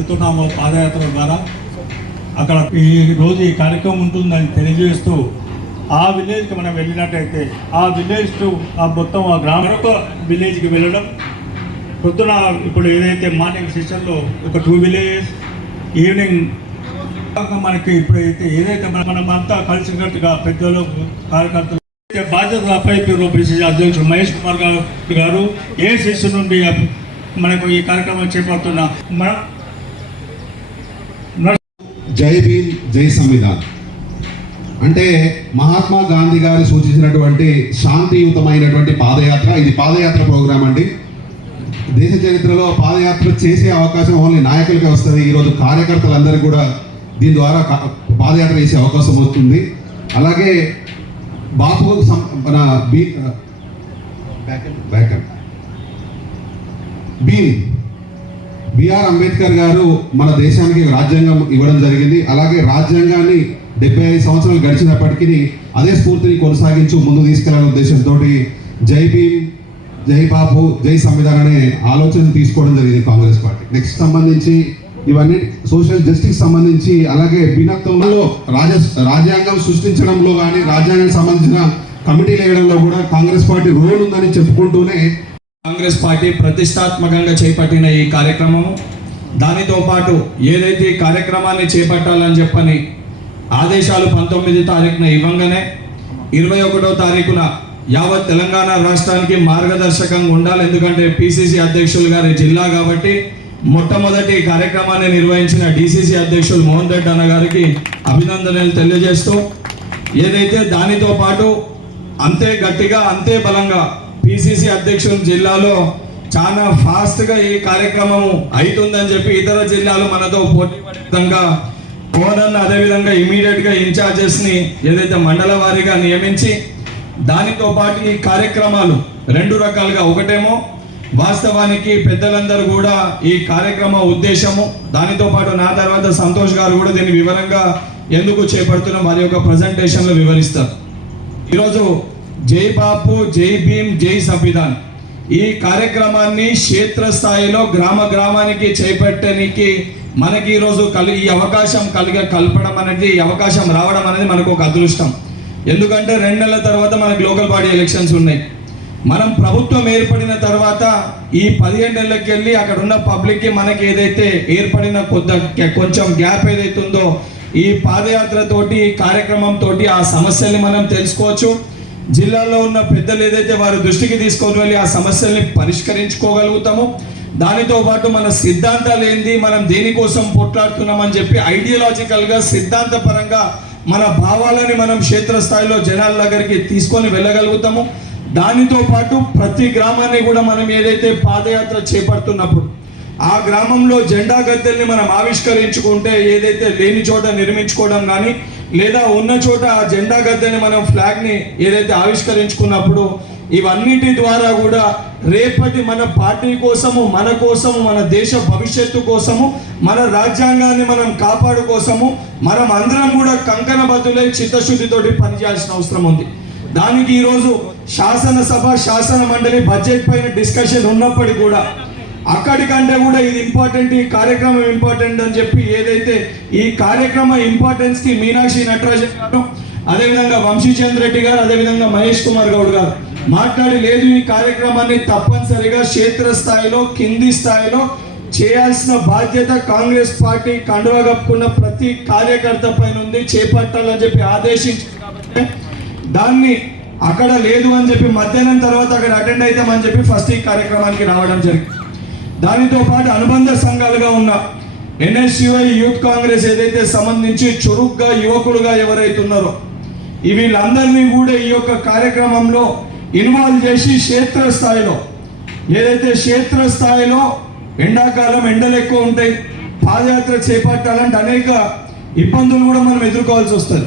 వెళ్తున్నాము పాదయాత్ర ద్వారా. అక్కడ ఈ రోజు ఈ కార్యక్రమం ఉంటుందని తెలియజేస్తూ ఆ విలేజ్కి మనం వెళ్ళినట్టయితే ఆ విలేజ్ టు ఆ మొత్తం ఆ గ్రామ మరొక విలేజ్కి వెళ్ళడం. పొద్దున ఇప్పుడు ఏదైతే మార్నింగ్ సెషన్లో ఒక టూ విలేజెస్ ఈవినింగ్ మనకి ఇప్పుడైతే ఏదైతే మనం అంతా కలిసినట్టుగా పెద్దలు కార్యకర్తలు బాధ్యత అప్పైపోయారు పిసిసి అధ్యక్షుడు మహేష్ కుమార్ గారు గారు ఏ సెషన్ నుండి మనకు ఈ కార్యక్రమం చేపడుతున్న మన జై భీమ్ జై సంవిధాన్ అంటే మహాత్మా గాంధీ గారు సూచించినటువంటి శాంతియుతమైనటువంటి పాదయాత్ర ఇది పాదయాత్ర ప్రోగ్రాం అండి దేశ చరిత్రలో పాదయాత్ర చేసే అవకాశం ఓన్లీ నాయకులకే వస్తుంది ఈరోజు కార్యకర్తలందరికీ కూడా దీని ద్వారా పాదయాత్ర చేసే అవకాశం వస్తుంది అలాగే బాపుకు సం- మన బీ బ్యాక్ భీమ్ బిఆర్ అంబేద్కర్ గారు మన దేశానికి రాజ్యాంగం ఇవ్వడం జరిగింది. అలాగే రాజ్యాంగాన్ని డెబ్బై ఐదు సంవత్సరాలు గడిచినప్పటికీ అదే స్ఫూర్తిని కొనసాగించు ముందు తీసుకెళ్ళాలనే ఉద్దేశంతో జై భీమ్ జై బాబు జై సంవిధాన్ అనే ఆలోచన తీసుకోవడం జరిగింది కాంగ్రెస్ పార్టీ. నెక్స్ట్ సంబంధించి ఇవన్నీ సోషల్ జస్టిస్ సంబంధించి అలాగే భిన్నత్వంలో రాజ రాజ్యాంగం సృష్టించడంలో కానీ రాజ్యాంగానికి సంబంధించిన కమిటీలు వేయడంలో కూడా కాంగ్రెస్ పార్టీ రోల్ ఉందని చెప్పుకుంటూనే కాంగ్రెస్ పార్టీ ప్రతిష్టాత్మకంగా చేపట్టిన ఈ కార్యక్రమము దానితో పాటు ఏదైతే ఈ కార్యక్రమాన్ని చేపట్టాలని చెప్పని ఆదేశాలు పంతొమ్మిది తారీఖున ఇవ్వంగానే ఇరవై ఒకటో తారీఖున యావత్ తెలంగాణ రాష్ట్రానికి మార్గదర్శకంగా ఉండాలి. ఎందుకంటే పిసిసి అధ్యక్షులు గారి జిల్లా కాబట్టి మొట్టమొదటి కార్యక్రమాన్ని నిర్వహించిన డిసిసి అధ్యక్షులు మోహన్ రెడ్డి అన్న గారికి అభినందనలు తెలియజేస్తూ ఏదైతే దానితో పాటు అంతే గట్టిగా అంతే బలంగా పిసిసి అధ్యక్షులు జిల్లాలో చాలా ఫాస్ట్గా ఈ కార్యక్రమం అవుతుందని చెప్పి ఇతర జిల్లాలు మనతో పోటీ పడే విధంగా కోనన్న అదేవిధంగా ఇమీడియట్గా ఇన్ఛార్జెస్ని ఏదైతే మండల వారీగా నియమించి దానితో పాటు ఈ కార్యక్రమాలు రెండు రకాలుగా ఒకటేమో వాస్తవానికి పెద్దలందరూ కూడా ఈ కార్యక్రమ ఉద్దేశము దానితో పాటు నా తర్వాత సంతోష్ గారు కూడా దీన్ని వివరంగా ఎందుకు చేపడుతున్నాం వారి యొక్క ప్రజెంటేషన్లో వివరిస్తారు. ఈరోజు జై బాపు జై భీమ్ జై సంవిధాన్. ఈ కార్యక్రమాన్ని క్షేత్రస్థాయిలో గ్రామ గ్రామానికి చేపట్టడానికి మనకి ఈరోజు కలి ఈ అవకాశం కలిగ కలపడం అనేది ఈ అవకాశం రావడం అనేది మనకు ఒక అదృష్టం. ఎందుకంటే రెండు నెలల తర్వాత మనకి లోకల్ బాడీ ఎలక్షన్స్ ఉన్నాయి. మనం ప్రభుత్వం ఏర్పడిన తర్వాత ఈ పదిహేను నెలలకు వెళ్ళి అక్కడ ఉన్న పబ్లిక్కి మనకి ఏదైతే ఏర్పడిన కొద్ద కొంచెం గ్యాప్ ఏదైతే ఉందో ఈ పాదయాత్ర తోటి ఈ కార్యక్రమం తోటి ఆ సమస్యల్ని మనం తెలుసుకోవచ్చు. జిల్లాలో ఉన్న పెద్దలు ఏదైతే వారి దృష్టికి తీసుకొని వెళ్ళి ఆ సమస్యల్ని పరిష్కరించుకోగలుగుతాము దానితో పాటు మన సిద్ధాంతాలు ఏంది మనం దేనికోసం పోట్లాడుతున్నామని చెప్పి ఐడియాలజికల్గా సిద్ధాంతపరంగా మన భావాలని మనం క్షేత్రస్థాయిలో జనాల దగ్గరికి తీసుకొని వెళ్ళగలుగుతాము. దానితో పాటు ప్రతి గ్రామాన్ని కూడా మనం ఏదైతే పాదయాత్ర చేపడుతున్నప్పుడు ఆ గ్రామంలో జెండా గద్దెల్ని మనం ఆవిష్కరించుకుంటే ఏదైతే లేని చోట నిర్మించుకోవడం కానీ లేదా ఉన్న చోట ఆ జెండా గద్దెని మనం ఫ్లాగ్ని ఏదైతే ఆవిష్కరించుకున్నప్పుడు ఇవన్నిటి ద్వారా కూడా రేపటి మన పార్టీ కోసము మన కోసము మన దేశ భవిష్యత్తు కోసము మన రాజ్యాంగాన్ని మనం కాపాడు కోసము మనం అందరం కూడా కంకణబద్దులై చిత్తశుద్ధితోటి పనిచేయాల్సిన అవసరం ఉంది. దానికి ఈరోజు శాసనసభ శాసన మండలి బడ్జెట్ పైన డిస్కషన్ ఉన్నప్పటికీ కూడా అక్కడికంటే కూడా ఇది ఇంపార్టెంట్ ఈ కార్యక్రమం ఇంపార్టెంట్ అని చెప్పి ఏదైతే ఈ కార్యక్రమ ఇంపార్టెన్స్కి మీనాక్షి నటరాజన్ గారు అదేవిధంగా వంశీచంద్ర రెడ్డి గారు అదేవిధంగా మహేష్ కుమార్ గౌడ్ గారు మాట్లాడి లేదు ఈ కార్యక్రమాన్ని తప్పనిసరిగా క్షేత్ర స్థాయిలో కింది స్థాయిలో చేయాల్సిన బాధ్యత కాంగ్రెస్ పార్టీ కండువ కప్పుకున్న ప్రతి కార్యకర్త పైన ఉంది చేపట్టాలని చెప్పి ఆదేశించారు కాబట్టి దాన్ని అక్కడ లేదు అని చెప్పి మధ్యాహ్నం తర్వాత అక్కడ అటెండ్ అవుతామని చెప్పి ఫస్ట్ ఈ కార్యక్రమానికి రావడం జరిగింది. దానితో పాటు అనుబంధ సంఘాలుగా ఉన్న ఎన్ఎస్యుఐ యూత్ కాంగ్రెస్ ఏదైతే సంబంధించి చురుగ్గా యువకులుగా ఎవరైతే ఉన్నారో వీళ్ళందరినీ కూడా ఈ యొక్క కార్యక్రమంలో ఇన్వాల్వ్ చేసి క్షేత్ర స్థాయిలో ఏదైతే క్షేత్ర స్థాయిలో ఎండాకాలం ఎండలు ఎక్కువ ఉంటాయి పాదయాత్ర చేపట్టాలంటే అనేక ఇబ్బందులు కూడా మనం ఎదుర్కోవాల్సి వస్తుంది.